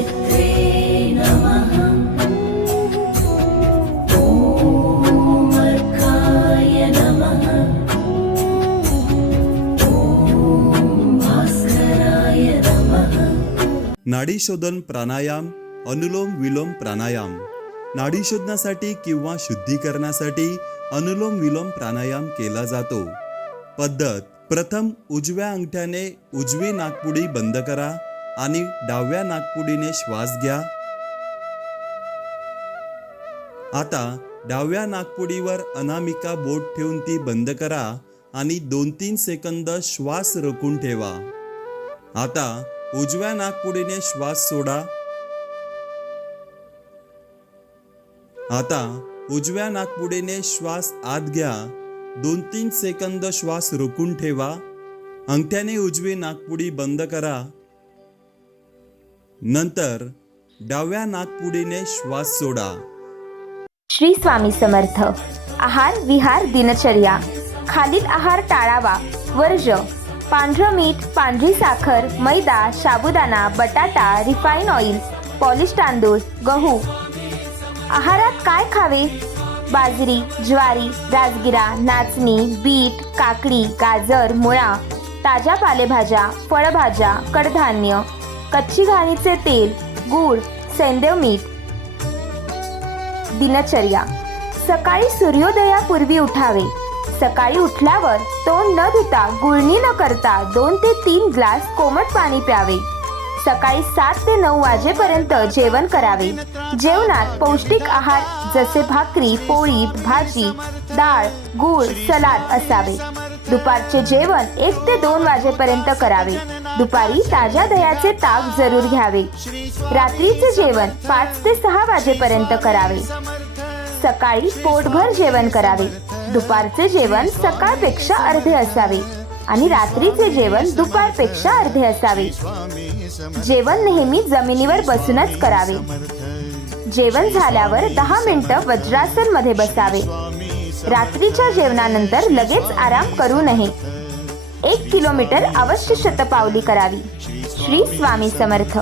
गायत्रे नमः। ॐ अर्काय नमः। ॐ भास्कराय नमः। नाडीशोधन प्राणायाम, अनुलोम विलोम प्राणायाम। नाडी शोधण्यासाठी किंवा शुद्धीकरणासाठी अनुलोम विलोम प्राणायाम केला जातो। पद्धत: प्रथम उजव्या अंगठ्याने उजवी नाकपुडी बंद करा आणि डाव्या नाकपुडीने श्वास घ्या। आता डाव्या नाकपुडीवर अनामिका बोट ठेवून ती बंद करा आणि 2-3 सेकंद श्वास रोखून ठेवा। आता उजव्या नाकपुडीने श्वास सोडा। आता उजव्या नाकपुडीने श्वास आत घ्या। 2-3 सेकंद श्वास रोखून ठेवा। अंगठ्याने उजवी नाकपुडी बंद करा। नंतर डाव्या नाकपुडीने श्वास सोडा। श्री स्वामी समर्थ। आहार विहार दिनचर्या। खालील आहार टाळावा। वर्ज्य: पांढरं मीठ, पांढरी साखर, मैदा, साबुदाणा, बटाटा, रिफाईन ऑइल, पॉलिश तांदूळ, गहू। आहारात काय खावे? बाजरी, ज्वारी, राजगिरा, नाचणी, बीट, काकडी, गाजर, मुळा, ताज्या पालेभाज्या, फळभाज्या, कडधान्य, कच्ची घाणीचे तेल, गूळ, सैंधव मीठ। दिनचर्या: सकाळी सूर्योदयापूर्वी उठावे। सकाळी उठल्यावर तोंड न धुता, गुळणी न करता 2 ते 3 ग्लास कोमट पाणी प्यावे। सकाळी 7 ते 9 वाजेपर्यंत जेवण करावे। जेवणात पौष्टिक आहार जसे भाकरी, पोळी, भाजी, डाळ, गूळ, सलाड असावे। दुपारचे जेवण 1 ते 2 वाजेपर्यंत करावे। दुपारी ताज्या दह्याचे ताक जरूर घ्यावे। रात्रीचे जेवण 5 ते 6 वाजेपर्यंत करावे। सकाळी पोटभर जेवण करावे। दुपारचे जेवण सकाळपेक्षा अर्धे असावे आणि रात्रीचे जेवण दुपारपेक्षा अर्धे असावे। जेवण नेहमी जमिनीवर बसूनच करावे। जेवण झाल्यावर 10 मिनिटं वज्रासन मध्ये बसावे। रात्रीच्या जेवणानंतर लगेच आराम करू नये। 1 किलोमीटर अवश्य शतपावली करावी। श्री स्वामी समर्थ।